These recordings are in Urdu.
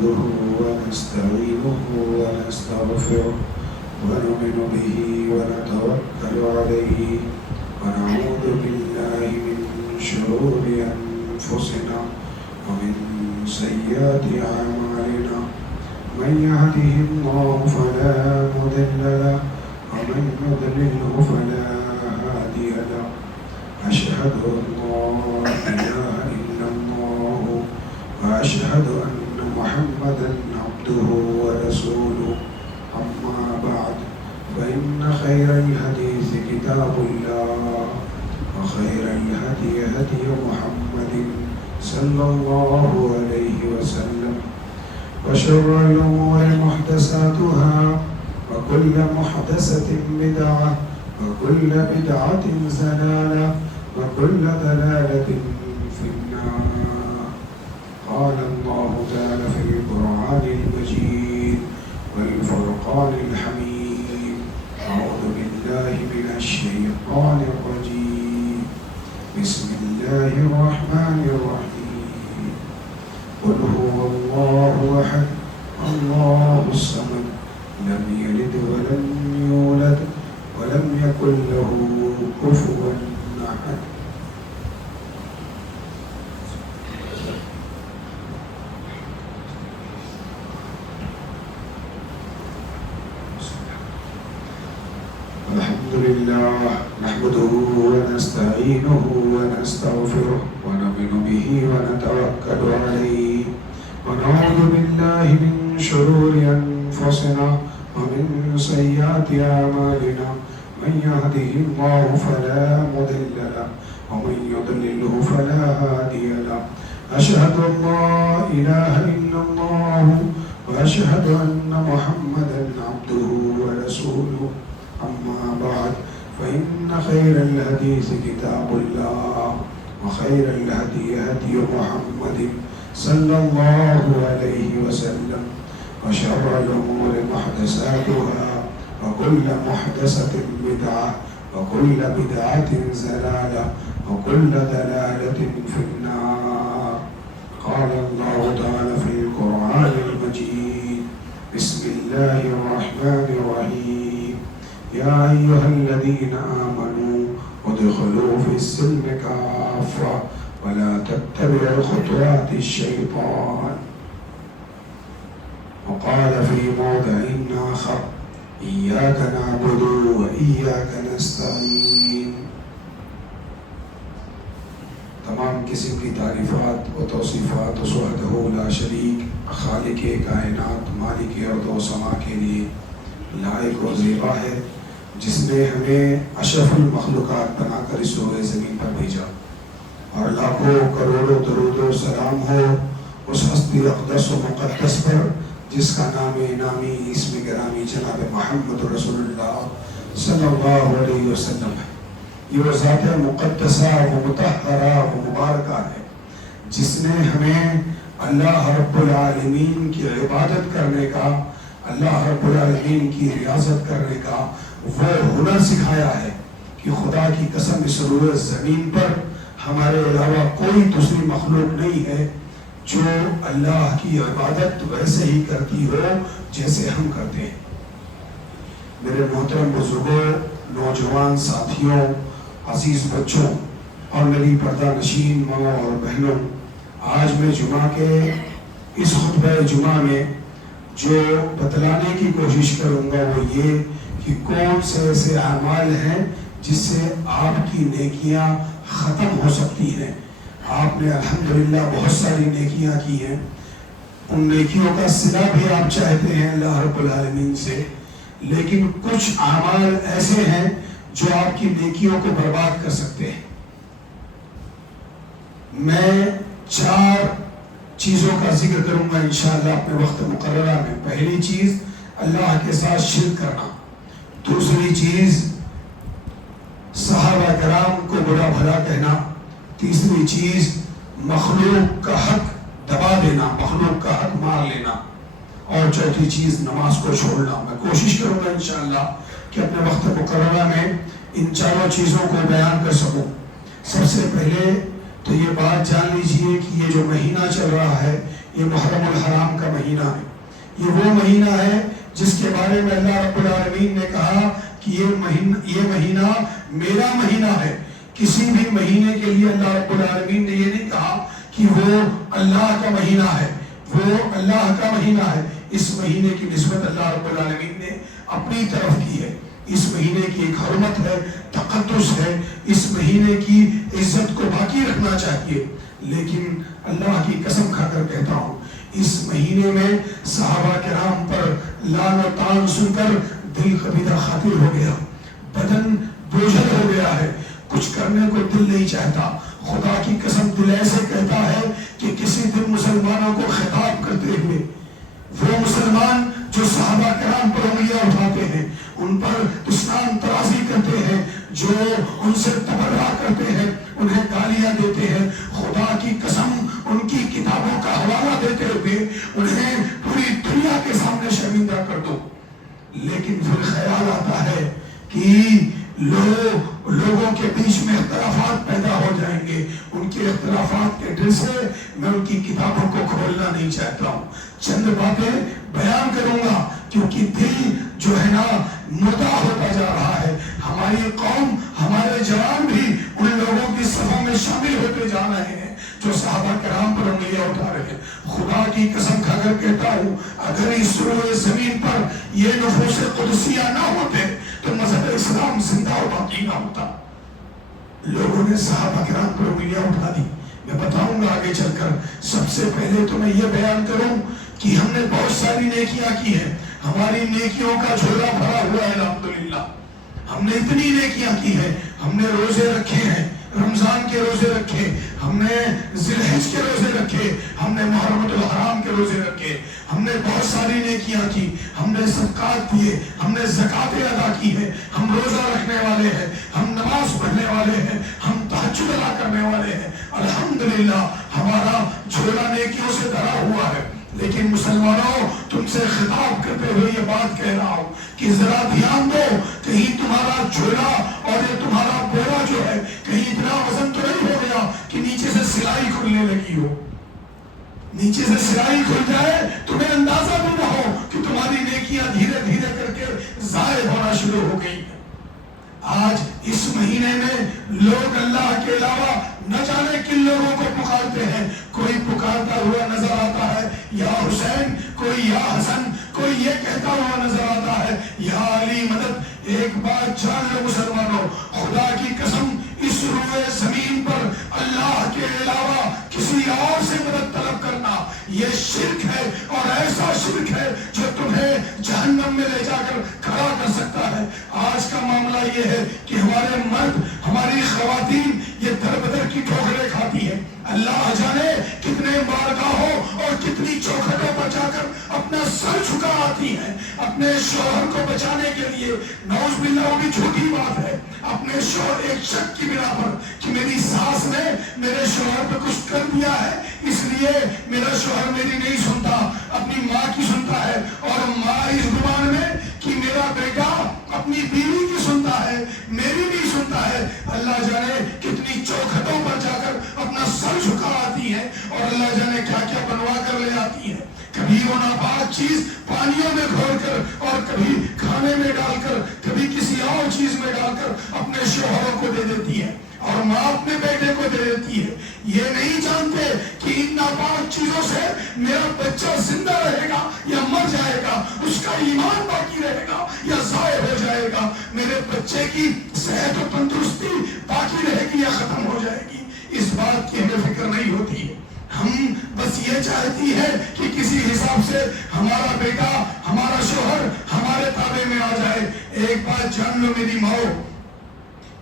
نحمده ونستعينه ونستغفره ونؤمن به ونتوكل عليه ونعوذ بالله من شرور أنفسنا ومن سيئات أعمالنا من يهده الله فلا مضل له ومن يضلله فلا هادي له أشهد أن لا إله إلا الله وأشهد أن محمدا عبده ورسوله أما بعد فإن خير الحديث كتاب الله وخير الهدي هدي محمد صلى الله عليه وسلم وشر الأمور محدثاتها وكل محدثة بدعة وكل بدعة ضلالة وكل ضلالة في النار. قال الله تعالى في القرآن المجيد والفرقان الحميد: أعوذ بالله من الشيطان الرجيم بسم الله الرحمن الرحيم قل هو الله أحد الله الصمد لم يلد ولم يولد ولم يكن له كفوا أحد. الحمد لله نحمده ونستعينه ونستغفره ونؤمن به ونتوكل عليه ونعوذ بالله من شرور أنفسنا ومن سيئات أعمالنا من يهده الله فلا مضل له ومن يضلله فلا هادي له أشهد أن لا إله إلا الله وأشهد أن محمدا عبده ورسوله. أما بعد فإن خير الحديث كتاب الله وخير الهدي هدي محمد صلى الله عليه وسلم وشر الأمور محدثاتها وكل محدثة بدعة وكل بدعة ضلالة وكل ضلالة في النار. قال الله تعالى في القرآن المجيد: بسم الله الرحمن الرحيم يا أيها الذين آمنوا ادخلوا في السلم كافة ولا تتبعوا خطوات الشيطان. وقال في موضع آخر: إياك نعبد وإياك نستعين. تمام قسم کی تعریفات و توصیفات اس وحدہ لا شریک خالق کائنات مالک ارض و سما کے لیے لائق و زیبا ہے، جس نے ہمیں اشرف المخلوقات بنا کر اس روئے زمین پر بھیجا، اور لاکھوں کروڑوں درود و سلام ہو اس ہستی اقدس و مقدس پر جس کا نام نامی اسم گرامی جناب محمد رسول اللہ صلی اللہ علیہ وسلم ہے۔ یہ وہ ذات مقدسہ و مطہرہ و مبارکہ ہے جس نے ہمیں اللہ رب العالمین کی عبادت کرنے کا، اللہ رب العالمین کی ریاضت کرنے کا وہ ہنر سکھایا ہے کہ خدا کی قسم اس روئے زمین پر ہمارے علاوہ کوئی دوسری مخلوق نہیں ہے جو اللہ کی عبادت ویسے ہی کرتی ہو جیسے ہم کرتے ہیں۔ میرے محترم بزرگوں، نوجوان ساتھیوں، عزیز بچوں اور میری پردہ نشین ماں اور بہنوں، آج میں جمعہ کے اس خطبہ جمعہ میں جو بتلانے کی کوشش کروں گا وہ یہ کہ کون سے ایسے اعمال ہیں جس سے آپ کی نیکیاں ختم ہو سکتی ہیں۔ آپ نے الحمدللہ بہت ساری نیکیاں کی ہیں، ان نیکیوں کا صلہ بھی آپ چاہتے ہیں اللہ رب العالمین سے، لیکن کچھ اعمال ایسے ہیں جو آپ کی نیکیوں کو برباد کر سکتے ہیں۔ میں 4 چیزوں کا ذکر کروں گا انشاءاللہ اپنے وقت مقررہ میں۔ پہلی چیز اللہ کے ساتھ شرک کرنا، دوسری چیز صحابہ کرام کو برا بھلا کہنا، تیسری چیز مخلوق کا حق دبا دینا، مخلوق کا حق مار لینا، اور چوتھی چیز نماز کو چھوڑنا۔ میں کوشش کروں گا انشاءاللہ کہ اپنے وقت مقررہ میں ان 4 چیزوں کو بیان کر سکوں۔ سب سے پہلے تو یہ بات جان لیجئے کہ یہ جو مہینہ چل رہا ہے یہ محرم الحرام کا مہینہ ہے. یہ وہ مہینہ ہے جس کے بارے میں اللہ رب العالمین نے کہا کہ یہ مہینہ میرا مہینہ ہے. کسی بھی مہینے کے لیے اللہ رب العالمین نے یہ نہیں کہا کہ وہ اللہ کا مہینہ ہے، وہ اللہ کا مہینہ ہے. اس مہینے کی نسبت اللہ رب العالمین نے اپنی طرف کی ہے. اس مہینے کی ایک حرمت ہے، تقدس ہے. اس مہینے کی عزت کو باقی رکھنا چاہیے. لیکن اللہ کی قسم کھا کر کہتا ہوں، اس مہینے میں صحابہ کرام پر لعن و طعن سن کر دل قبیدہ خاطر ہو گیا، بدن بوجھل ہو گیا ہے، کچھ کرنے کو دل نہیں چاہتا. خدا کی قسم دل ایسے کہتا ہے کہ کسی دن مسلمانوں کو خطاب کرتے ہوئے وہ مسلمان جو صحابہ کرام پر انگلیاں اٹھاتے ہیں، ان پر دشنام ترازی کرتے ہیں، جو ان سے تبرہ کرتے ہیں، انہیں گالیاں دیتے ہیں، خدا کی قسم ان کی کتابوں کا حوالہ دیتے ہوئے انہیں پوری دنیا کے سامنے شرمندہ کر دو. لیکن پھر خیال آتا ہے کہ لوگوں کے بیچ میں اختلافات پیدا ہو جائیں گے. ان کے اختلافات کے ڈر سے میں ان کی کتابوں کو کھولنا نہیں چاہتا ہوں. چند باتیں بیان کروں گا کیونکہ دل جو ہے نا مردہ ہوتا جا رہا ہے. ہماری قوم، ہمارے جوان بھی ان لوگوں کی صفوں میں شامل ہوتے جا رہے ہیں جو صحابہ کرام پر انگلیاں اٹھا رہے ہیں. خدا کی قسم کھا کر کہتا ہوں، اگر اس روئے زمین پر یہ نفوس قدسیہ نہ ہوتے تو مذہب اسلام زندہ و باقی نہ ہوتا. لوگوں نے صحابہ کرام پر انگلیاں اٹھا دی. میں بتاؤں گا آگے چل کر. سب سے پہلے تو میں یہ بیان کروں کہ ہم نے بہت ساری نیکیاں کی ہیں. ہماری نیکیوں کا جھولا بھرا ہوا ہے الحمدللہ. ہم نے اتنی نیکیاں کی ہیں. ہم نے روزے رکھے ہیں، رمضان کے روزے رکھے، ہم نے ذی الحج کے روزے رکھے، ہم نے محرم الحرام کے روزے رکھے. ہم نے بہت ساری نیکیاں کی. ہم نے صدقات دیے، ہم نے زکاتیں ادا کی ہے. ہم روزہ رکھنے والے ہیں، ہم نماز پڑھنے والے ہیں، ہم تہجد ادا کرنے والے ہیں. الحمدللہ ہمارا جھولا نیکیوں سے بھرا ہوا ہے. لیکن مسلمانوں، تم سے خطاب کرتے ہوئے یہ بات کہہ رہا ہوں کہ ذرا دھیان دو، کہیں تمہارا جھولا اور یہ تمہارا بولا جو ہے کہیں اتنا وزن تو نہیں ہو گیا کہ نیچے سے سلائی کھلنے لگی ہو. نیچے سے سلائی کھل جائے تمہیں اندازہ بھی نہ ہو کہ تمہاری نیکیاں دھیرے دھیرے کر کے ضائع ہونا شروع ہو گئی ہیں. آج اس مہینے میں لوگ اللہ کے علاوہ نہ جانے کن لوگوں کو پکارتے ہیں. کوئی پکارتا ہوا نظر آتا ہے یا حسین، کوئی یا حسن، کوئی یہ کہتا ہوا نظر آتا ہے یا علی مدد. ایک بات جان لو مسلمانوں، خدا کی قسم اس روئے زمین پر اللہ کے علاوہ کسی اور سے مدد طلب کرنا یہ شرک ہے، اور ایسا شرک ہے جو تمہیں جہنم میں لے جا کر کھڑا کر سکتا ہے. آج کا معاملہ یہ ہے کہ ہمارے مرد، ہماری خواتین یہ در بدر کی ٹھوکریں کھاتی ہیں. اللہ جانے کتنے بارگاہوں اور کتنی چوکھٹوں پر جا کر اپنا سر جھکا آتی ہیں اپنے شوہر کو بچانے کے لیے. نعوذ باللہ وہ بھی جھوٹی بات ہے. اپنے شوہر ایک شک کی بنا پر کہ میری ساس نے میرے شوہر پہ کچھ کر دیا ہے اس لیے میرا شوہر میری نہیں سنتا، اپنی ماں کی سنتا ہے، اور ماں اس زبان میں کہ میرا بیٹا اپنی بیوی کی سنتا ہے، میری نہیں سنتا ہے. اللہ جانے کتنی چوکھٹوں پر جا کر اپنا سر جھکا آتی ہے اور اللہ جانے کیا کیا بنوا کر لے آتی ہے. کبھی وہ ناپاک چیز پانیوں میں گھول کر اور کبھی کھانے میں ڈال کر، کبھی کسی اور چیز میں ڈال کر اپنے شوہروں کو دے دیتی ہے، اور ماں اپنے بیٹے کو دے دیتی ہے. یہ نہیں جانتے کہ ان ناپاک چیزوں سے میرا بچہ زندہ رہے گا یا مر جائے گا، اس کا ایمان باقی رہے گا یا ضائع ہو جائے گا، میرے بچے کی صحت و تندرستی باقی رہے گی یا ختم ہو جائے گی. اس بات کی ہمیں فکر نہیں ہوتی ہے. ہم بس یہ چاہتی ہے کہ کسی حساب سے ہمارا بیٹا، ہمارا شوہر ہمارے تابع میں آ جائے. ایک بات جان لو میری ماؤ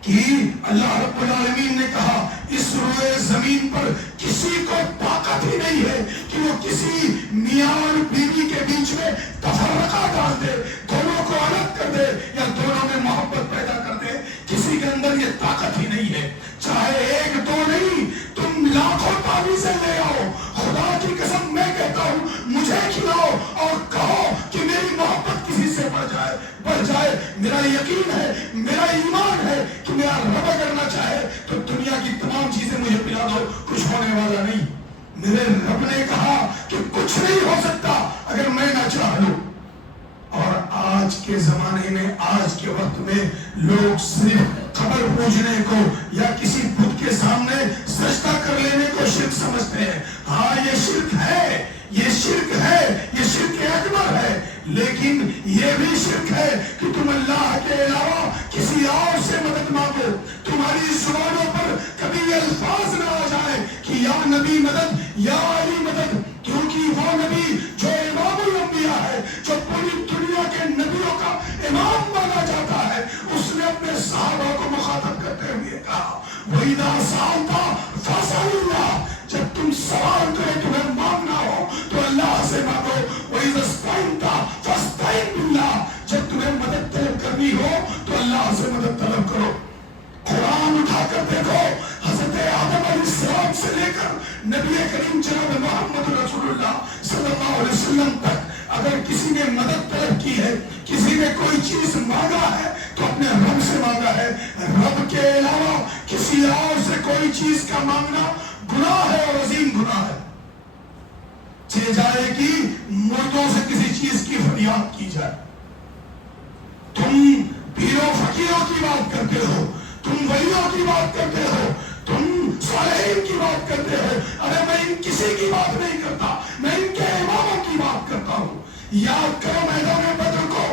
کہ اللہ رب العالمین نے کہا اس روئے زمین پر کسی کو طاقت ہی نہیں ہے کہ وہ کسی میاں اور بیوی کے بیچ میں تفرقہ ڈال دے، دونوں کو الگ کر دے یا دونوں میں محبت پیدا کر دے. کسی کے اندر یہ طاقت ہی نہیں ہے. چاہے ایک دو نہیں، تم لاکھوں تعویذیں لے آؤ، خدا کی قسم میں کہتا ہوں مجھے کھلاؤ اور کہو کہ میری محبت کسی سے بڑھ جائے. میرا یقین ہے، میرا ایمان ہے کہ میرا رب کرنا چاہے تو دنیا کی تمام چیزیں مجھے پلا دو، کچھ ہونے والا نہیں. میرے رب نے کہا کہ کے زمانے میں آج کے وقت میں لوگ صرف قبر پوجنے کو یا کسی بت کے سامنے سجدہ کر لینے کو شرک سمجھتے ہیں. ہاں یہ شرک ہے، یہ شرک ہے، یہ شرک اکبر ہے، لیکن یہ بھی شرک ہے کہ تم اللہ کے علاوہ کسی اور سے مدد مانگو. تمہاری زبانوں پر کبھی یہ الفاظ نہ آ جائے کہ یا نبی مدد، یا علی مدد، کیونکہ وہ نبی جو امام الانبیاء ہے، جو پوری دنیا کے نبیوں کا امام مانا جاتا ہے، اس نے اپنے صحابہ کو مخاطب کرتے ہوئے کہا وَإِذَا سَأَلْتَ فَاسْأَلِ اللَّهَ، جب تم سوال کرے تمہیں مانگنا ہو تو اللہ سے مانگو. وَإِذَا اسْتَعِنْتَ فَاسْتَعِنْ بِاللَّهِ، جب تمہیں مدد طلب کرنی ہو تو اللہ سے مدد طلب کرو. قرآن اٹھا کر دیکھو، حضرت آدم علیہ السلام سے لے کر نبی کریم جناب محمد رسول اللہ صلی اللہ علیہ وسلم تک اگر کسی نے مدد طلب کی ہے، کسی نے کوئی چیز مانگا ہے تو اپنے رب سے مانگا ہے. رب کے علاوہ کسی اور سے کوئی چیز کا مانگنا گناہ ہے اور عظیم گناہ ہے. چاہے جائے کہ مردوں سے کسی چیز کی فریاد کی جائے. تم پیروں فقیروں کی بات کرتے ہو، تم ولیوں کی بات کرتے ہو، تم صالحین کی بات کرتے ہو. ارے میں ان کسی کی بات نہیں کرتا، میں ان کے اماموں کی بات کرتا ہوں. یاد کرو میدان بدر کو،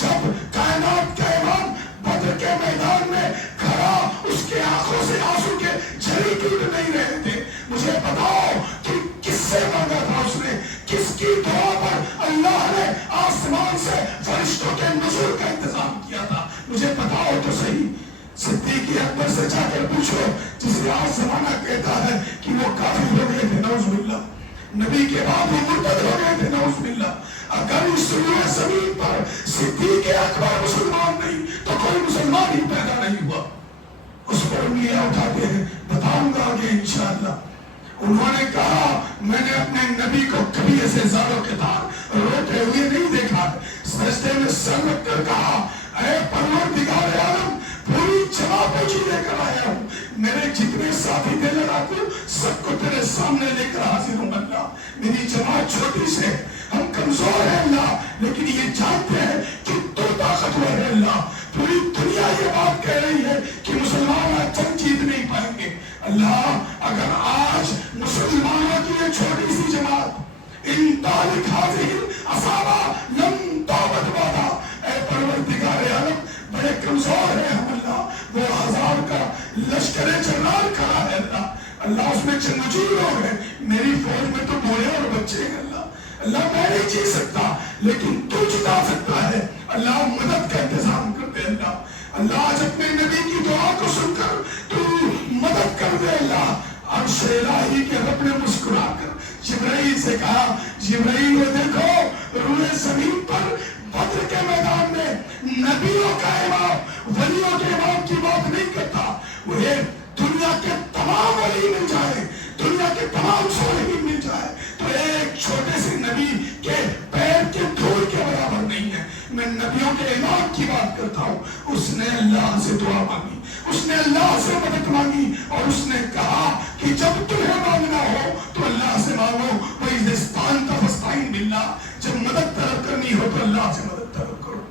جب کائنات کا امام بدر کے میدان میں کھڑا، اس کے آنکھوں سے آنسو کے جھری ٹوٹ نہیں رہے تھے. مجھے بتاؤ کہ کس سے مانگا تھا اس نے؟ کس کی دعا پر اللہ نے آسمان سے فرشتوں کے نزول کا انتظام کیا تھا؟ مجھے بتاؤ تو صحیح. صدیق اکبر سے جا کر پوچھو، جسے آج زمانہ کہتا ہے کہ وہ کافر ہو گئے تھے، نعوذ باللہ، نبی کے بعد وہ مرتد ہو گئے تھے، نعوذ باللہ. اگر اس روئے زمین پر صدیق اکبر مسلمان نہیں تو کوئی مسلمان ہی پیدا نہیں ہوا. اس پر انگلیاں اٹھاتے ہیں، بتاؤں گا آگے انشاءاللہ. انہوں نے کہا میں نے اپنے نبی کو کبھی ایسے زاروں کے تار روتے ہوئے نہیں دیکھا. سجدے میں سر رکھ کر کہا اے پروردگار عالم، پوری جماعت کو لے کر آیا ہوں، میرے جتنے ساتھی تھے لڑاکو سب کو تیرے سامنے لے کر حاضر ہوں. اللہ میری جماعت چھوٹی سے، ہم کمزور ہیں اللہ، لیکن یہ جانتے ہیں کہ تو طاقتور ہے اللہ. پوری دنیا یہ بات کہہ رہی ہے کہ مسلمان آج جنگ جیت نہیں پائیں گے. اللہ اگر آج مسلمانوں کی یہ چھوٹی سی جماعت ان تالک حاضر اصابہ لم توبت بادا، اے پروردگار عالم بڑے کمزور ہیں ہم اللہ، وہ ہزار کا لشکر جنرال کھڑا ہے اللہ، اللہ اس میں جنگجو لوگ ہیں، میری فوج میں تو بوڑھے اور بچے ہیں اللہ. اللہ میں نہیں جی سکتا لیکن تو جتا سکتا ہے. اللہ مدد کا انتظام کر دے اللہ. اللہ آج اپنے نبی کی دعا کو سن کر تو مدد کر دے اللہ. عرش الہی کے رب نے مسکرا کر جبرائیل سے کہا جبرائیل وہ دیکھو روئے زمین پر بدر کے میدان میں نبیوں کا امام ولیوں کے امام کی بات نہیں کرتا. وہ دنیا کے تمام ولی مل جائے، دنیا کے تمام صالحین مل جائے تو ایک چھوٹے سے نبی کے پیر کے دھول کے برابر نہیں ہے. میں نبیوں کے امام کی بات کرتا ہوں. اس نے اللہ سے دعا مانگی، اس نے اللہ سے مدد مانگی اور اس نے کہا کہ جب تمہیں مانگنا ہو تو اللہ سے مانگو. وَإِذَا اسْتَعَنْتَ فَاسْتَعِنْ بِاللَّهِ، جب مدد طلب کرنی ہو تو اللہ سے مدد طلب کرو.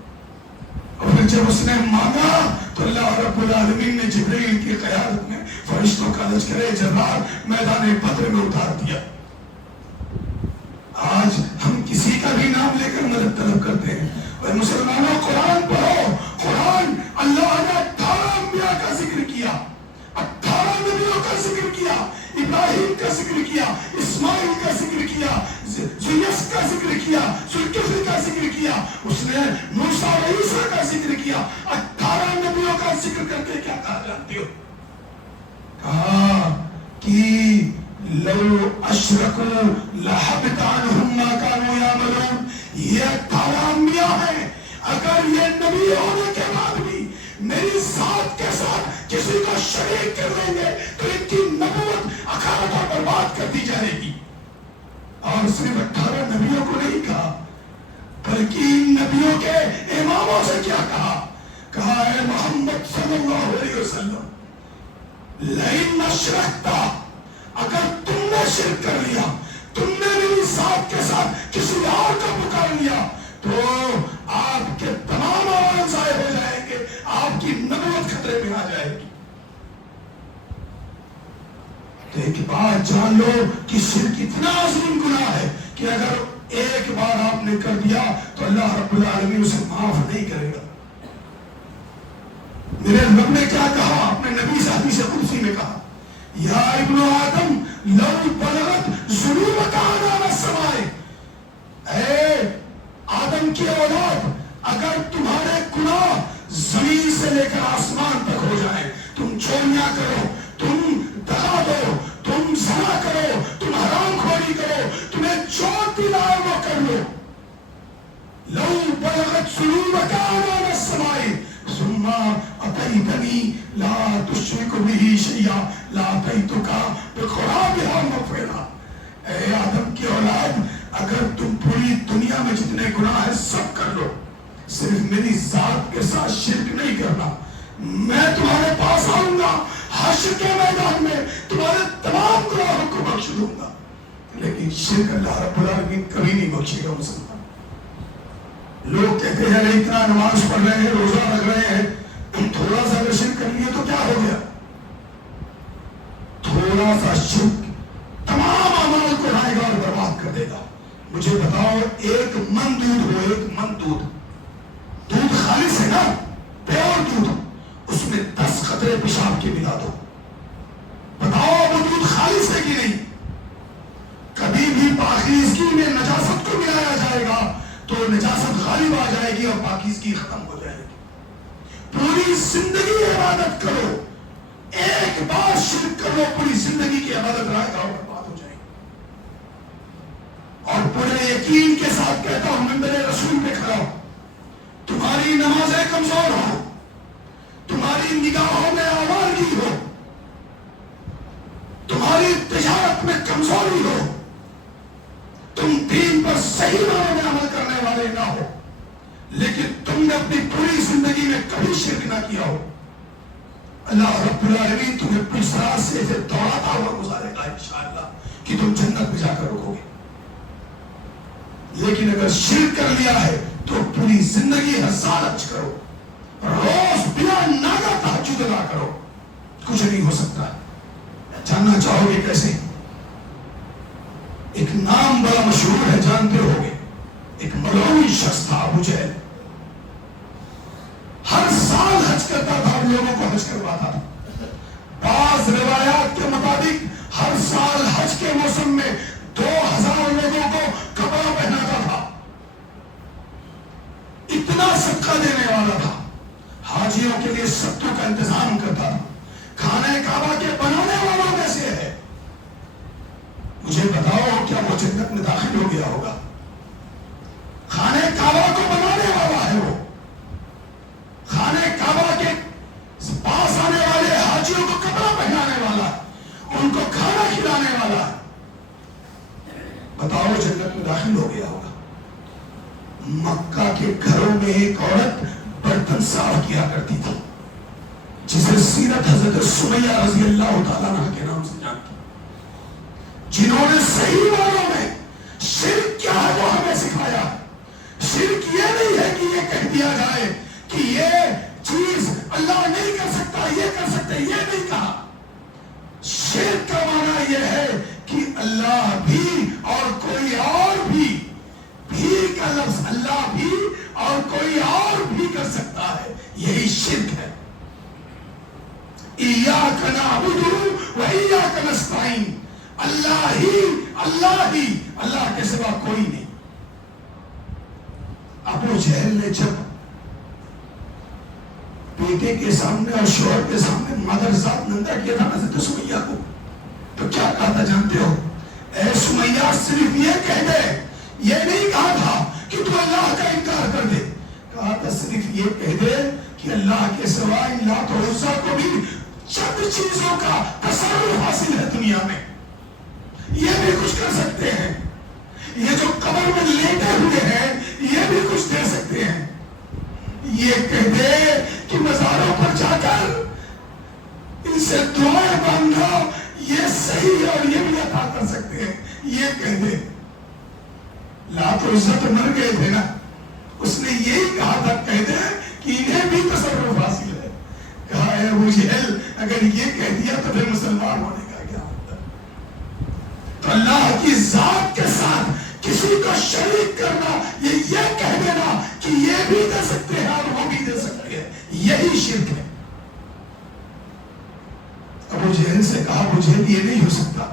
اور پھر جب اس نے مانگا تو اللہ رب العالمین نے جبرائیل کی قیادت میں فرشتوں کا لشکر جبار میدان بدر میں اتار دیا. آج ہم کسی کا بھی نام لے کر مدد طلب کرتے ہیں. اور مسلمانوں قرآن پڑھو، قرآن اللہ نے 18 انبیاء کا ذکر کیا، 18 نبیوں کا ذکر کیا، ابراہیم کا ذکر کیا، اسماعیل کا ذکر کیا، یونس کا ذکر کیا، ذوالکفل کا ذکر کیا، اس نے موسیٰ و عیسیٰ کا ذکر کیا. 18 نبیوں کا ذکر کر کے کیا کہا جانتے ہو؟ کہا کہ لو اشرکوا لحبط عنہم ما کانوا یعملون. یہ 18 انبیاء ہیں، اگر یہ نبی ہونے کے بعد بھی میری ذات کے ساتھ کسی کو شریک کر دیں گے تو ان کی نبوت اخارت اور برباد کر دی جائے گی. اور صرف 18 نبیوں کو نہیں کہا بلکہ ان نبیوں کے اماموں سے کیا کہا؟ کہا اے محمد صلی اللہ علیہ وسلم لئن اشرکتا، اگر تم نے شرک کر لیا، تم نے میری ذات کے ساتھ کسی اور کا پکار لیا تو آپ کے تمام اور جان لو کہ شرک اتنا عظیم گناہ ہے کہ اگر ایک بار آپ نے کر دیا تو اللہ رب العالمین اسے معاف نہیں کرے گا. میرے رب نے کیا کہا؟ اپنے نبی سے حدیث قدسی میں کہا یا ابن آدم لو بلغت ذنوبک عنان السماء، اے آدم کی اولاد اگر تمہارے گناہ زمین سے لے کر آسمان تک ہو جائیں، تم چوریاں کرو، تم دغا دو، تم زنا کرو، تم حرام خوری کرو، تمہیں جو دل آئے وہ کر لو، لو بلغت ذنوبک عنان السماء ثم اتیتنی لا تشرک به شیئا لاتیتک بقرابها مغفرۃ. اے آدم کی اولاد اگر تم پوری دنیا میں جتنے گناہ ہیں سب کر لو، صرف میری ذات کے ساتھ شرک نہیں کرنا، میں تمہارے پاس آؤں گا حشر کے میدان میں تمہارے تمام گناہوں کو بخش دوں گا. لیکن شرک اللہ رب العالمین کبھی نہیں بخشے گا مسلمان. لوگ کہتے ہیں اتنا نماز پڑھ رہے ہیں، روزہ رکھ رہے ہیں، تم تھوڑا سا اگر شرک کر لیے تو کیا ہو گیا؟ تھوڑا سا شرک تمام اعمال کو اڑائے گا اور برباد کر دے گا. مجھے بتاؤ ایک من دودھ ہو، ایک من دودھ خالص ہے نا، پیور دودھ، اس میں 10 قطرے پیشاب کے ملا دو، بتاؤ وہ دودھ خالص ہے کہ نہیں؟ کبھی بھی پاکیزگی میں نجاست کو ملایا جائے گا تو نجاست غالب آ جائے گی اور پاکیزگی ختم ہو جائے گی. پوری زندگی عبادت کرو، ایک بار شرک کرو، پوری زندگی کی عبادت رائے گا اور برباد ہو جائے گی. اور پورے یقین کے ساتھ کہتا ہوں منبر رسول پہ کھڑا ہوں، تمہاری نمازیں کمزور ہو، تمہاری نگاہوں میں آوارگی ہو، تمہاری تجارت میں کمزوری ہو، تم دین پر صحیح معنوں میں عمل کرنے والے نہ ہو، لیکن تم نے اپنی پوری زندگی میں کبھی شرک نہ کیا ہو، اللہ رب العالمین تمہیں پرسرات سے دوڑاتا ہوا گزارے گا انشاءاللہ کہ تم جنت میں جا کر رکو گے. لیکن اگر شرک کر لیا ہے تو پوری زندگی 1000 حج کرو، روز بلا ناگا تہجد ادا کرو، کچھ نہیں ہو سکتا. جاننا چاہو گے کیسے؟ ایک نام بڑا مشہور ہے، جانتے ہوگے، ایک ملعون شخص تھا ابو جہل. ہر سال حج کرتا تھا اور لوگوں کو حج کرواتا تھا. بعض روایات کے مطابق ہر سال حج کے موسم میں 2000 لوگوں کو کپڑا پہناتا تھا. اتنا صدقہ دینے والا تھا، حاجیوں کے لیے ستو کا انتظام کرتا تھا، کھانے کعبہ کے بنانے والوں میں سے ہے. مجھے بتاؤ کیا وہ جنت میں داخل ہو گیا ہوگا؟ خانے کعبہ کو بنانے والا ہے وہ، خانے کعبہ کے پاس آنے والے حاجیوں کو کپڑا پہنانے والا، ان کو کھانا کھلانے والا. بتاؤ جنت میں داخل ہو گیا ہوگا. مکہ کے گھروں میں ایک عورت برتن صاف کیا کرتی تھی جسے سیرت حضرت سمیہ رضی اللہ تعالیٰ عنہ کے نام سے جانتی، جنہوں نے صحیح معنوں میں شرک کیا ہے وہ ہمیں سکھایا. شرک یہ نہیں ہے کہ یہ کہہ دیا جائے کہ یہ چیز اللہ نہیں کر سکتا، یہ کر سکتے، یہ نہیں کہا. شرک کا معنی یہ ہے کہ اللہ بھی اور کوئی اور بھی کا لفظ اللہ بھی اور کوئی اور بھی کر سکتا ہے، یہی شرک ہے. ایاک نعبد و ایاک نستعین، اللہ ہی، اللہ کے سوا کوئی نہیں. ابو جہل نے جب بیٹے کے سامنے اور شوہر کے سامنے مادر ذات نندا کیا تھا حضرت سمیہ کو، تو کیا کہا تھا جانتے ہو؟ اے سمیہ صرف یہ کہہ دے، یہ نہیں کہا تھا کہ تو اللہ کا انکار کر دے، کہا تھا صرف یہ کہہ دے کہ اللہ کے سوا لات و عزا کو بھی چند چیزوں کا تصرف حاصل ہے دنیا میں، یہ بھی کچھ کر سکتے ہیں، یہ جو قبر میں لیٹے ہوئے ہیں یہ بھی کچھ دے سکتے ہیں. یہ کہہ دے کہ مزاروں پر جا کر ان سے دعائیں مانگنا یہ صحیح ہے اور یہ بھی عطا کر سکتے ہیں، یہ کہہ دے. لات و عزا تو مر گئے تھے نا، اس نے یہی کہا تھا کہہ دے کہ انہیں بھی تصرف حاصل ہے. کہا ہے ابو جہل اگر یہ کہہ دیا تو پھر مسلمان ہونے کا کیا مطلب؟ تو اللہ کی ذات کے ساتھ کسی کو شریک کرنا، یہ کہہ دینا کہ یہ بھی دے سکتے ہیں اور وہ بھی دے سکتے ہیں، یہی شرک ہے۔ ابو جہل سے کہا ابو جہل یہ نہیں ہو سکتا،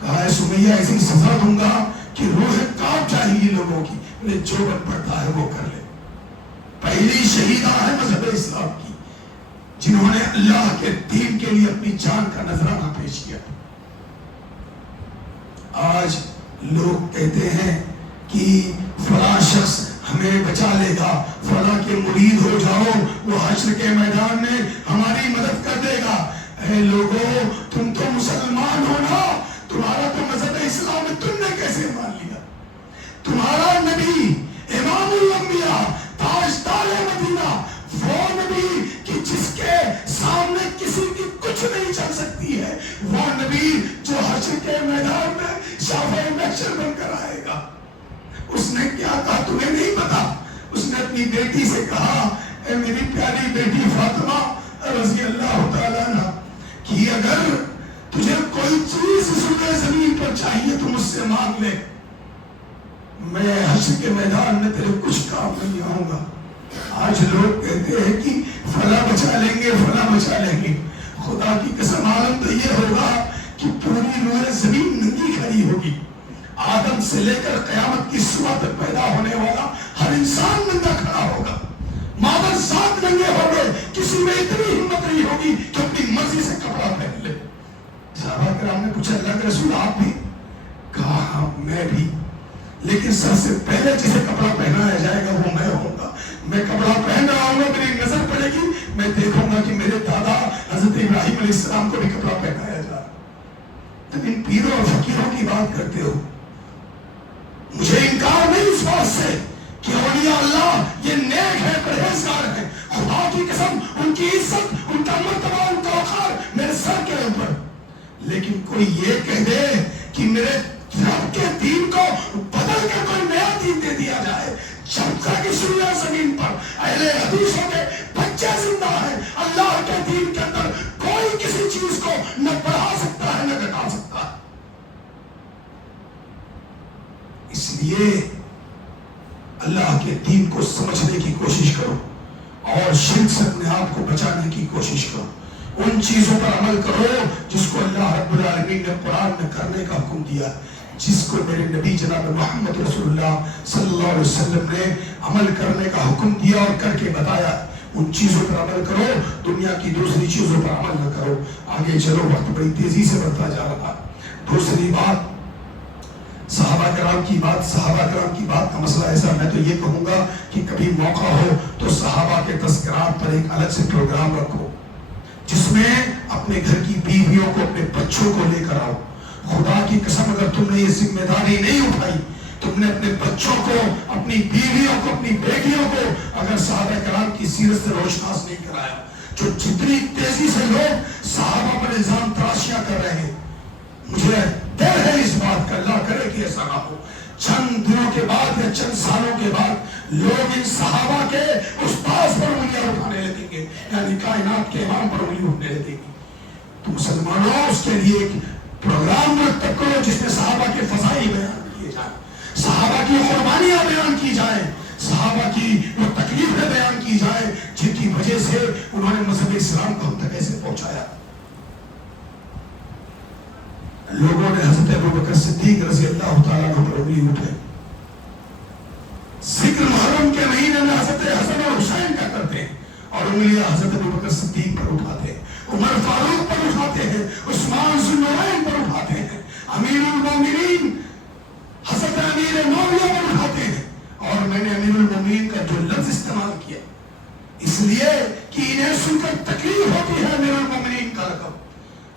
کہا اے سمیہ ایسی سزا دوں گا کہ روح کانپ جائے گی لوگوں کی، انہیں جو بن پڑتا ہے وہ کر لے۔ پہلی شہیدہ ہے مذہب اسلام کی جنہوں نے اللہ کے دین کے لیے اپنی جان کا نذرانہ پیش کیا۔ آج لوگ کہتے ہیں کہ فلاں شخص ہمیں بچا لے گا، فلاں کے مرید ہو جاؤ، وہ حشر کے میدان میں ہماری مدد کر دے گا۔ اے لوگو، تم تو مسلمان ہو نا، تمہارا تو مذہب اسلام میں تم نے کیسے مان لیا؟ تمہارا نبی امام الانبیاء تاجدار مدینہ، وہ نبی کہ جس کے سامنے کسی کی کچھ نہیں چل سکتی ہے، وہ نبی جو حشر کے میدان میں شافع محشر بن کر آئے گا، اس نے کیا کہا تمہیں نہیں پتا؟ اس نے اپنی بیٹی سے کہا اے میری پیاری بیٹی فاطمہ رضی اللہ تعالیٰ عنہ کہ اگر تجھے کوئی چیز اس زمین پر چاہیے تو مجھ سے مانگ لے، میں حشر کے میدان میں تیرے کچھ کام نہیں آؤں گا۔ آج لوگ کہتے ہیں کہ فلاں بچا لیں گے، فلاں بچا لیں گے۔ خدا کی قسم عالم تو یہ ہوگا کہ پوری روح زمین ننگی کھڑی ہوگی، آدم سے لے کر قیامت کی صبح تک پیدا ہونے والا ہر انسان ننگا کھڑا ہوگا، مادر ذات ننگے ہوں گے، کسی میں اتنی ہمت نہیں ہوگی کہ اپنی مرضی سے کپڑا پہن لے۔ صحابہ کرام نے پوچھا اللہ کے رسول آپ بھی؟ کہا ہاں میں بھی، لیکن سب سے پہلے جسے کپڑا پہنایا جائے گا وہ میں ہوں گا۔ میں کپڑا پہن رہا ہوں گا، میری نظر پڑے گی، میں دیکھوں گا کہ میرے دادا حضرت ابراہیم علیہ السلام کو بھی کپڑا پہنایا جا رہا۔ تم ان پیروں اور فقیروں کی بات کرتے ہو، مجھے انکار نہیں اس بات سے کہ اولیاء اللہ یہ نیک ہے، پرہیزگار ہے، خدا کی قسم ان کی عزت، ان کا مرتبہ، ان کا وقار میرے سر کے اوپر، لیکن کوئی یہ کہہ دے کہ میرے رب کے دین کو بدل کر کوئی نیا دین دے دیا جائے، جب تک اس روئے زمین پر اہل حدیثوں کے بچے زندہ ہیں، اللہ کے دین کے اندر کوئی کسی چیز کو نہ بڑھا سکتا ہے نہ گھٹا سکتا ہے۔ اس لیے اللہ کے دین کو سمجھنے کی کوشش کرو اور شرک سے اپنے آپ کو بچانے کی کوشش کرو، ان چیزوں پر عمل کرو جس کو اللہ رب العالمین نے قرآن میں کرنے کا حکم دیا، جس کو میرے نبی جناب محمد رسول اللہ صلی اللہ علیہ وسلم نے عمل کرنے کا حکم دیا اور کر کے بتایا، ان چیزوں پر عمل کرو، دنیا کی دوسری چیزوں پر عمل نہ کرو۔ آگے چلو، وقت بڑی تیزی سے بڑھتا جا رہا۔ دوسری بات صحابہ کرام کی بات کا مسئلہ ایسا، میں تو یہ کہوں گا کہ کبھی موقع ہو تو صحابہ کے تذکرات پر ایک الگ سے پروگرام رکھو، جس میں اپنے گھر کی بیویوں کو، اپنے بچوں کو لے کر آؤ۔ خدا کی قسم اگر تم نے یہ ذمہ داری نہیں اٹھائی، تم نے اپنے بچوں کو، اپنی بیویوں کو، اپنی بیٹیوں کو اگر صحابہ کرام کی سیرت سے روشناس نہیں کرایا، جو جتنی تیزی سے لوگ صحابہ پر الزام تراشیاں کر رہے ہیں، مجھے ڈر ہے اس بات کا، اللہ کرے کہ ایسا نہ ہو، چند دنوں کے بعد یا چند سالوں کے بعد لوگ ان صحابہ کے استاذ پر انگلیاں اٹھانے لگیں گے، یعنی کائنات کے امام پر انگلی اٹھنے لگیں گی۔ تو مسلمانوں اس کے لیے ایک پروگرام مرتب کرو جس میں صحابہ کے فضائل بیان کیے جائیں، صحابہ کی قربانیاں بیان کی جائیں، صحابہ کی وہ تکلیفیں بیان کی جائیں جن کی وجہ سے انہوں نے مذہب اسلام کو ہم تک ایسے پہنچایا۔ لوگوں نے حضرت ابوبکر صدیق رضی اللہ تعالیٰ عنہ پر انگلی اٹھائی، ذکر محرم کے مہینے میں حضرت حسن اور حسین کا کرتے ہیں اور انگلیاں حضرت ابوبکر صدیق پر اٹھاتے ہیں، عمر فاروق پر اٹھاتے ہیں، عثمان ذو النورین پر اٹھاتے ہیں، امیر المومنین حضرت امیر معاویہ پر اٹھاتے ہیں۔ اور میں نے امیر المومنین کا جو لفظ استعمال کیا اس لیے کہ انہیں سن کر تکلیف ہوتی ہے امیر المومنین کا لقب۔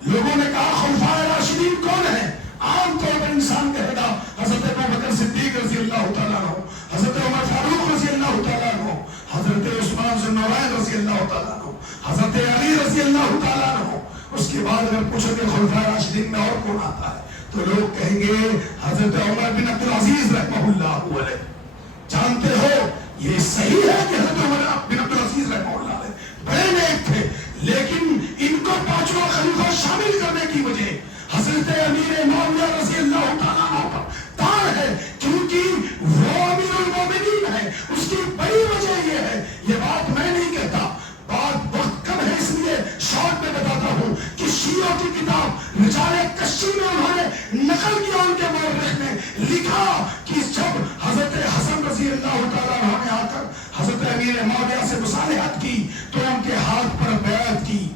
لوگوں نے کہا خلفائے راشدین کون ہیں؟ عام طور پر انسان کہے گا حضرت ابوبکر صدیق رضی اللہ تعالیٰ عنہ، حضرت عمر فاروق رضی اللہ تعالیٰ عنہ، حضرت عثمان ذو النورین رضی اللہ تعالیٰ عنہ، حضرت علی رضی اللہ تعالیٰ عنہ۔ اس کے بعد اگر پوچھو کہ خلفائے راشدین میں اور کون آتا ہے تو لوگ کہیں گے حضرت عمر بن عبدالعزیز رحمہ اللہ علیہ۔ جانتے ہو یہ صحیح ہے کہ حضرت عمر بن عبدالعزیز رحمہ اللہ علیہ بڑے نیک تھے، لیکن ان کو پانچواں خلیفہ شامل کرنے کی وجہ حضرت حضرت امیر معاویہ رضی اللہ تعالیٰ عنہ پر تار ہے، کیونکہ وہ امیر المومنین ہے۔ اس کی بڑی وجہ یہ ہے، یہ بات میں نہیں کہتا، بات وقت کم ہے اس لیے شارٹ میں بتاتا ہوں کہ شیعوں کی کتاب رجال کشی میں انہوں نے نقل کیا، ان کے مورخ نے لکھا کہ جب حضرت حسن رضی اللہ تعالیٰ عنہ نے آ کر حضرت امیر معاویہ سے مصالحت کی تو ان کے ہاتھ پر بیعت کی،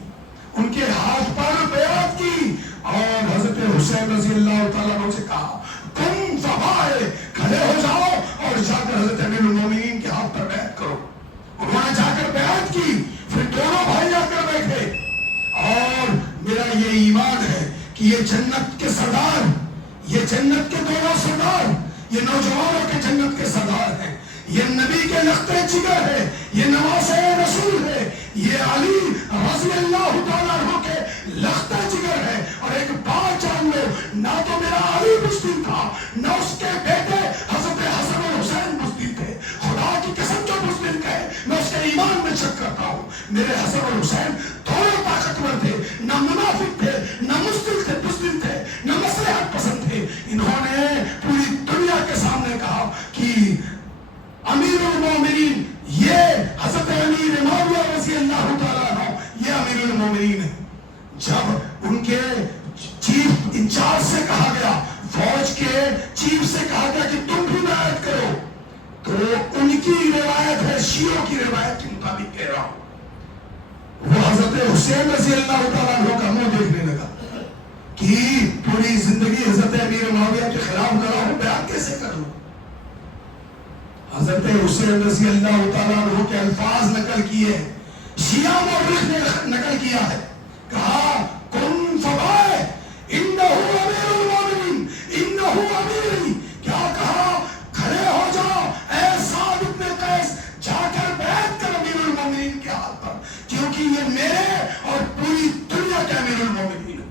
ان کے ہاتھ پر بیعت کی، اور حضرت حسین رضی اللہ تعالیٰ عنہ سے کہا تم فبائے کھڑے ہو جاؤ اور جا کر حضرت امیر المومنین کے ہاتھ پر بیعت کرو۔ انہوں نے جا کر بیعت کی، پھر دونوں بھائی آ کر بیٹھے، اور میرا یہ ایمان ہے کہ یہ جنت کے سردار، یہ جنت کے دونوں سردار، یہ نوجوانوں کے جنت کے سردار ہیں، یہ نبی کے لخت جگر ہے، یہ نواز رسول ہے، یہ علی رضی اللہ تعالیٰ عنہ کے لخت جگر ہے۔ اور ایک بات جان لو، نہ تو میرا علی بزدل تھا، نہ اس کے بیٹے حضرت حسن اور حسین بزدل تھے۔ خدا کی قسم جو بزدل کہے میں اس کے ایمان میں شک کرتا ہوں۔ میرے حسن اور حسین دونوں طاقتور تھے، نہ منافق تھے، نہ مزدل تھے، بزدل تھے، نہ مصلحت پسند تھے۔ انہوں نے پوری دنیا کے سامنے کہا کہ امیر المومنین یہ حضرت امیر معاویہ رضی اللہ تعالیٰ عنہ یہ امیر المومنین ہے۔ جب ان کے چیف انچارج سے کہا گیا، فوج کے چیف سے کہا گیا کہ تم بھی بیعت کرو، تو ان کی روایت ہے، شیعوں کی روایت کے مطابق کہہ رہا ہوں، وہ حضرت حسین رضی اللہ تعالیٰ عنہ کا منہ دیکھنے لگا کہ پوری زندگی حضرت امیر معاویہ کے خلاف لڑا ہوں، بیعت کیسے کروں؟ حضرت حسین رضی اللہ تعالیٰ عنہ کے الفاظ نقل کیے، شیعہ مورخ نے نقل کیا ہے، کہا کن فبائے انہو امیر المومنین انہو امیری، کیا کہا کھڑے ہو جاؤ اے سعد بن قیس، جا کر بیعت کر امیر المومنین کے ہاتھ پر، کیونکہ یہ میرے اور پوری دنیا کے امیر المومنین ہے۔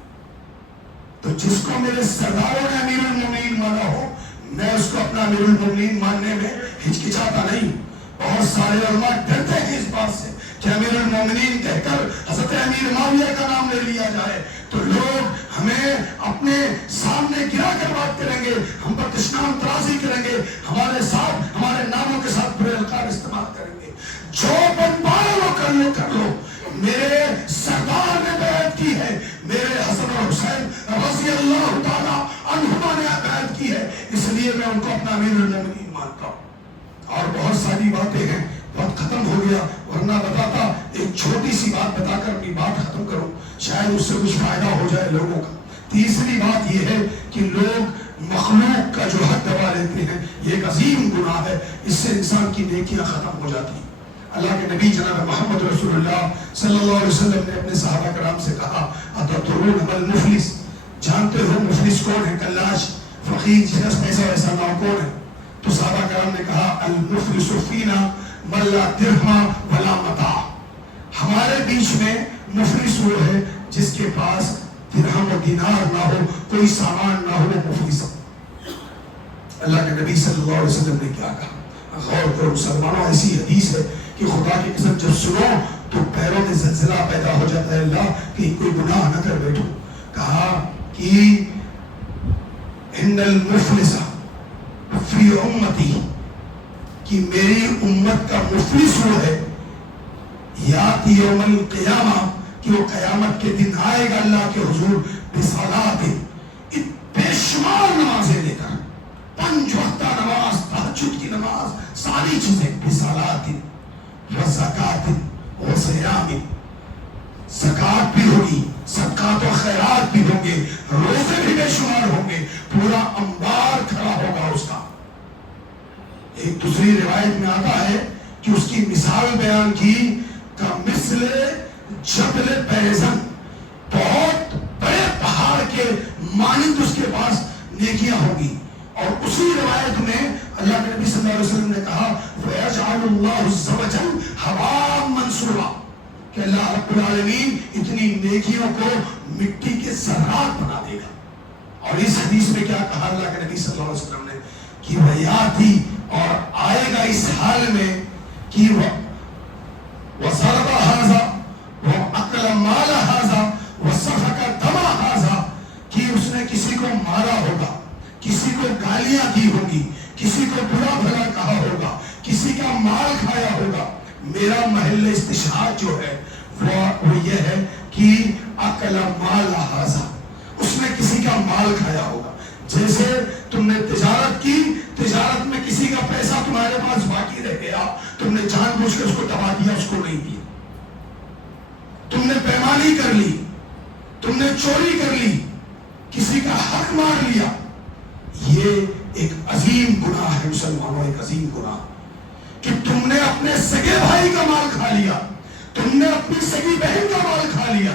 تو جس کو میرے سرداروں نے امیر المومنین مانا ہو، میں اس کو اپنا امیر المومنین ماننے میں ہچکچاتا نہیں۔ بہت سارے علماء ڈرتے ہیں اس بات سے کہ امیر المومنین کہہ کر حضرت امیر معاویہ کا نام لے لیا جائے تو لوگ ہمیں اپنے سامنے گرا کر بات کریں گے، ہم پر دشنام ترازی کریں گے، ہمارے ساتھ ہمارے ناموں کے ساتھ برے القاب استعمال کریں گے۔ جو بنوائے وہ کر لو، میرے سردار نے بیعت کی ہے، میرے حسن اور حسین رضی اللہ تعالیٰ عنہما نے بیعت کی ہے، اس لیے میں ان کو اپنا امیر المومنین مانتا ہوں۔ اور بہت ساری باتیں ہیں، وقت ختم ہو گیا، ورنہ بتاتا، ایک چھوٹی سی بات بتا کر اپنی بات ختم کروں، شاید اس سے کچھ فائدہ ہو جائے لوگوں کا۔ تیسری بات یہ ہے کہ لوگ مخلوق کا جو حق دبا لیتے ہیں، یہ ایک عظیم گناہ ہے، اس سے انسان کی نیکیاں ختم ہو جاتی ہیں۔ اللہ کے نبی جناب محمد رسول اللہ صلی اللہ علیہ وسلم نے اپنے صحابہ کرام سے کہا اتدرون ما المفلس، جانتے ہو مفلس کون ہے؟ کلاش، فقیر، جس کا پیسہ ویسا نہ کون ہے؟ تو صحابہ کرام نے کہا المفلس فینا من لا درہم ولا متاع، ہمارے بیچ میں مفلس وہ ہے جس کے پاس درہم و دینار نہ ہو، کوئی سامان نہ ہو، وہ مفلس۔ اللہ کے نبی صلی اللہ علیہ وسلم نے کیا کہا؟ غور کرو مسلمانوں، ایسی حدیث ہے کہ خدا کی قسم جب سنو تو پیروں میں زلزلہ پیدا ہو جاتا ہے، اللہ کہ کوئی گناہ نہ کر بیٹھو۔ کہا کہ ان المفلس فی امتی، کہ میری امت کا مفلس وہ ہے، یاتی یوم القیامہ، کہ وہ قیامت کے دن آئے گا اللہ کے حضور بصلاۃ، بے شمار نمازیں لے کر، 5 وقتہ نماز، تہجد کی نماز، ساری چیزیں، بصلاۃ وزکات وصیام، زکات بھی ہوگی، صدقات و خیرات بھی ہوں گے، روزے بھی بے شمار ہوں گے، پورا انبار کھڑا ہوگا اس کا۔ ایک دوسری روایت میں آتا ہے کہ اس کی مثال بیان کی کا مثل جبل بیزن، بہت بڑے پہاڑ کے مانند اس کے پاس نیکیاں ہوگی۔ اور اسی روایت میں اللہ کے نبی صلی اللہ علیہ وسلم نے کہا وَيَجْعَلُ اللَّهُ عَزَّ وَجَلَّ هَبَاءً مَنْثُورًا، کہ اللہ رب العالمین اتنی نیکیوں کو مٹی کے ذرات بنا دے گا۔ اور اس حدیث میں کیا کہا اللہ کے نبی صلی اللہ علیہ وسلم نے کہ وَيَأْتِي، اور آئے گا اس حال میں کہ وَضَرَبَ هَذَا وَأَكَلَ مَالَ هَذَا وَسَفَكَ دَمَ هَذَا، کہ اس نے کسی کسی کا مال کھایا ہوگا. میرا محل استشہاد جو ہے وہ یہ ہے کہ اکل مال ھذا، اس نے کسی کا مال کھایا ہوگا. جیسے تم نے تجارت کی، تجارت میں کسی کا پیسہ تمہارے پاس باقی رہ گیا، تم نے جان بوجھ کے اس کو دبا دیا، اس کو نہیں دیا. تم نے بےمانی کر لی، تم نے چوری کر لی، کسی کا حق مار لیا. یہ ایک عظیم گناہ ہے مسلمانوں، ایک عظیم گناہ کہ تم نے اپنے سگے بھائی کا مال کھا لیا، تم نے اپنی سگی بہن کا مال کھا لیا.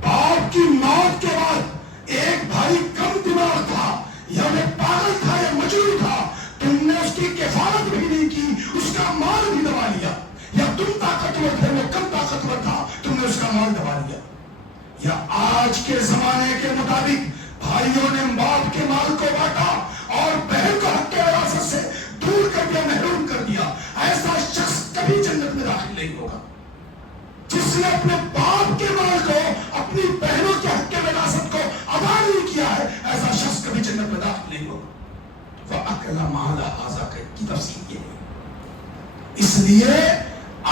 باپ کی موت کے بعد ایک بھائی کم دماغ تھا یا وہ پاگل تھا یا مجنون تھا، تم نے اس کی کفالت بھی نہیں کی، اس کا مال بھی دبا لیا. یا تم طاقتور تھے، وہ کم طاقتور تھا، تم نے اس کا مال دبا لیا. یا آج کے زمانے کے مطابق بھائیوں نے باپ کے مال کو بانٹا اور بہن کو حق کے وراثت سے دور کر دیا، محروم کر دیا. ایسا شخص کبھی جنت میں داخل نہیں ہوگا. جس نے اپنے باپ کے مال کو، اپنی بہنوں کے حق کے وراثت کو ادا نہیں کیا ہے، ایسا شخص کبھی جنت میں داخل نہیں ہوگا. وَأَكَلَ مَالَ هَذَا کی تفسیر یہ ہے. اس لیے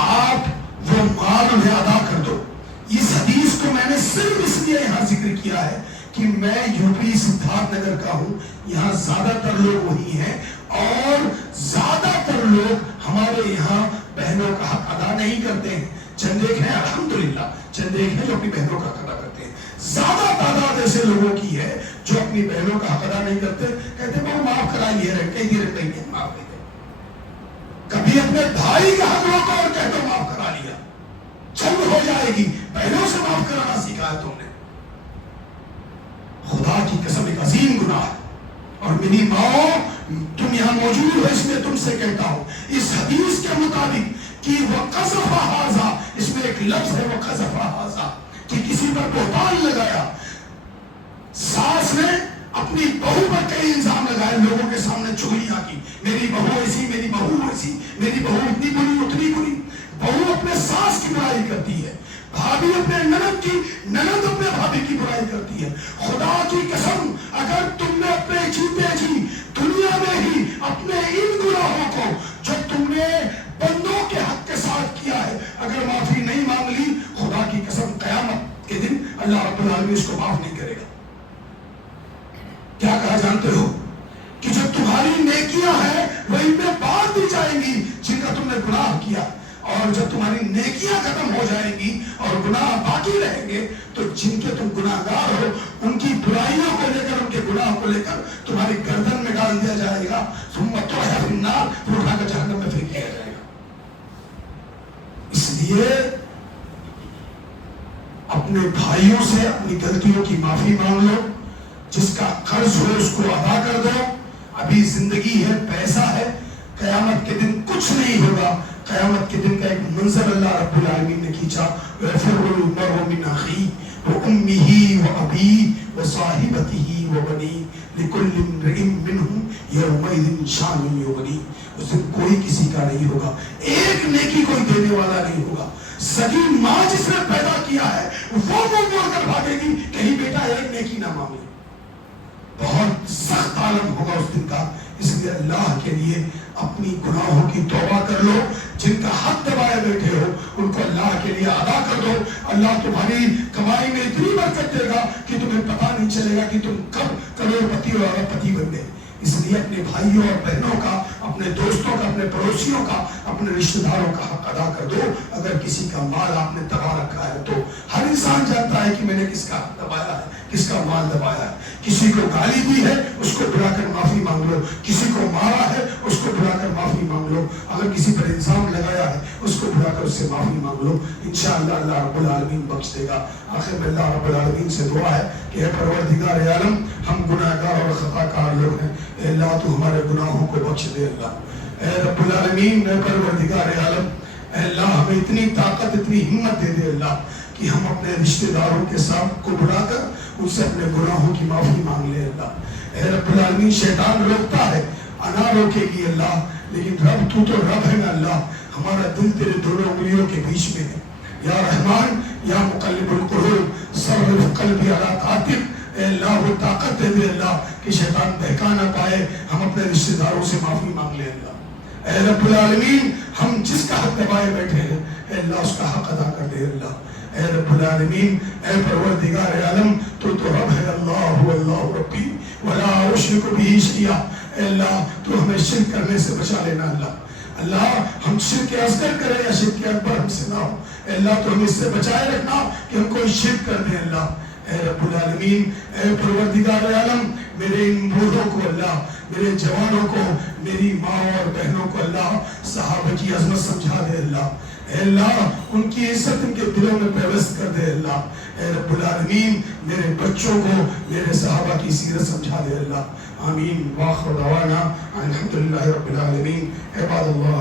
آپ وہ مال انہیں ادا کر دو. اس حدیث کو میں نے صرف اس لیے یہاں ذکر کیا ہے کہ میں یو پی سدھارتھ نگر کا ہوں، یہاں زیادہ تر لوگ وہی ہیں اور زیادہ تر لوگ ہمارے یہاں بہنوں کا حق ادا نہیں کرتے ہیں. چند ایک ہیں الحمدللہ، چند ایک ہیں جو اپنی بہنوں کا حق ادا کرتے ہیں. زیادہ تعداد ایسے لوگوں کی ہے جو اپنی بہنوں کا حق ادا نہیں کرتے، کہتے ہیں وہ معاف کرائیے، کہیں گے نہیں معاف نہیں کرتے. کبھی اپنے بھائی کا حق روکو اور کہتے ہو معاف کرا لیا، جنگ ہو جائے گی. بہنوں سے معاف کرانا سیکھا ہے تم نے. خدا کی قسم ایک عظیم گناہ ہے. اور میری ماں، تم یہاں موجود ہو اس لیے تم سے کہتا ہوں، اس حدیث کے مطابق کہ وَقَذَفَ هَذَا، اس میں ایک لفظ ہے وَقَذَفَ هَذَا، کہ کسی پر بہتان لگایا. ساس نے اپنی بہو پر کئی الزام لگائے، لوگوں کے سامنے چغلیاں کی، میری بہو ایسی، میری بہو ایسی، میری بہو اتنی بری اتنی بری. بہو اپنے ساس کی برائی کرتی ہے، بھابھی اپنے نند کی، نند اپنے بھابھی کی برائی کرتی ہے. خدا کی قسم اگر تم نے اپنے جیتے جی دنیا میں ہی اپنے ان گناہوں کو جو تم نے بندوں کے حق کے ساتھ کیا ہے اگر معافی نہیں مانگ لی، خدا کی قسم قیامت کے دن اللہ رب العالمین اس کو معاف نہیں کرے گا. کیا کہا جانتے ہو کہ جو تمہاری نیکیاں ہیں وہ ان میں بانٹ دی جائیں گی جن کا تم نے گناہ کیا، اور جب تمہاری نیکیاں ختم ہو جائیں گی اور گناہ باقی رہیں گے تو جن کے تم گناہ گار ہو ان کی برائیوں کو لے کر، ان کے گناہ کو لے کر تمہاری گردن میں ڈال دیا جائے گا. ثم تحشر فی النار، پھر اٹھا کر جہنم میں پھینک دیا جائے گا. اس لیے اپنے بھائیوں سے اپنی غلطیوں کی معافی مانگ لو. جس کا قرض ہو اس کو ادا کر دو. ابھی زندگی ہے، پیسہ ہے، قیامت کے دن کچھ نہیں ہوگا. قیامت کے دن کا ایک منظر اللہ رب العالمین نے کھینچا، وَيَفِرُّ الْمَرْءُ مِنْ أَخِيهِ وَأُمِّهِ وَأَبِيهِ وَصَاحِبَتِهِ وَبَنِيهِ لِكُلِّ امْرِئٍ مِّنْهُمْ يَوْمَئِذٍ شَأْنٌ يُغْنِيهِ. اس دن کوئی کسی کا نہیں ہوگا، ایک نیکی کوئی دینے والا نہیں ہوگا. سگی ماں جس نے پیدا کیا ہے وہ منہ موڑ کر بھاگے گی، کہیں بیٹا ایک نیکی نہ مانگے. بہت سخت عالم ہوگا اس دن کا. اس لیے اللہ کے لیے اپنی گناہوں کی توبہ کر لو. جن کا حق دبائے بیٹھے ہو ان کو اللہ کے لیے ادا کر دو. اللہ تمہاری کمائی میں اتنی برکت دے گا کہ تمہیں پتہ نہیں چلے گا کہ تم کب کروڑ پتی اور ارب پتی بن گئے. اس لیے اپنے بھائیوں اور بہنوں کا، اپنے دوستوں کا، اپنے پڑوسیوں کا، اپنے رشتہ داروں کا حق ادا کر دو. اگر کسی کا مال آپ نے دبا رکھا ہے تو ہر انسان جانتا ہے کہ میں نے کس کا حق دبایا ہے، کس کا مال دبایا ہے. کسی کو گالی دی ہے اس کو بلا کر معافی مانگ لو، کسی کو مارا ہے اس کو بلا کر معافی مانگ لو، اگر کسی پر الزام لگایا ہے اس کو بلا کر اس سے معافی مانگ لو. انشاءاللہ اللہ رب العالمین بخش دے گا. آخر میں اللہ رب العالمین سے دعا ہے کہ اے پروردگار عالم، ہم گناہ گار اور خطا کار لوگ ہیں، اے اللہ تو ہمارے گناہوں کو بخش دے. اللہ اے رب العالمین، اے پروردگار عالم، اے اللہ ہمیں اتنی طاقت، اتنی ہمت دے دے اللہ کہ ہم اپنے رشتہ داروں کے ساتھ کو بلا کر ان سے اپنے گناہوں کی معافی مانگ لے. اللہ اے رب العالمین، شیطان روکتا ہے، انا روکے گی اللہ، لیکن رب تو رب ہے نا اللہ. ہمارا دل تیرے دونوں انگلیوں کے بیچ میں ہے. یا رحمان یا مقلب القلوب صرف قلبی علی طاعتک. اے اللہ وہ طاقت دے دے اللہ کہ شیطان بہکا نہ پائے، ہم اپنے رشتہ داروں سے معافی مانگ لیں اللہ۔ اے رب العالمین ہم جس کا حق دبائے بیٹھے ہیں اے اللہ اس کا حق ادا کر دے اللہ۔ اے رب العالمین اے پروردگار عالم تو رب ہے، اللہ اللہ ربی ولا اشرک بہ شیئا، اے اللہ تو ہمیں شرک کرنے سے بچا لینا اللہ۔ اللہ ہم شرک اصغر کریں یا شرک اکبر ہم سے نہ ہو، اے اللہ تو ہم اس سے بچائے رکھنا کہ ہم کوئی شرک کر دیں اللہ۔ اے رب العالمین اے پروردگار عالم میرے ان بوڑھوں کو اللہ، میرے جوانوں کو، میری ماں اور بہنوں کو اللہ صحابہ کی عظمت سمجھا دے اللہ۔ اے اللہ ان کی عزت ان کے دلوں میں پیوست کر دے اللہ۔ اے رب العالمین میرے بچوں کو میرے صحابہ کی سیرت سمجھا دے اللہ۔ آمین۔ وآخر دعوانا الحمدللہ رب العالمین۔ عباد اللہ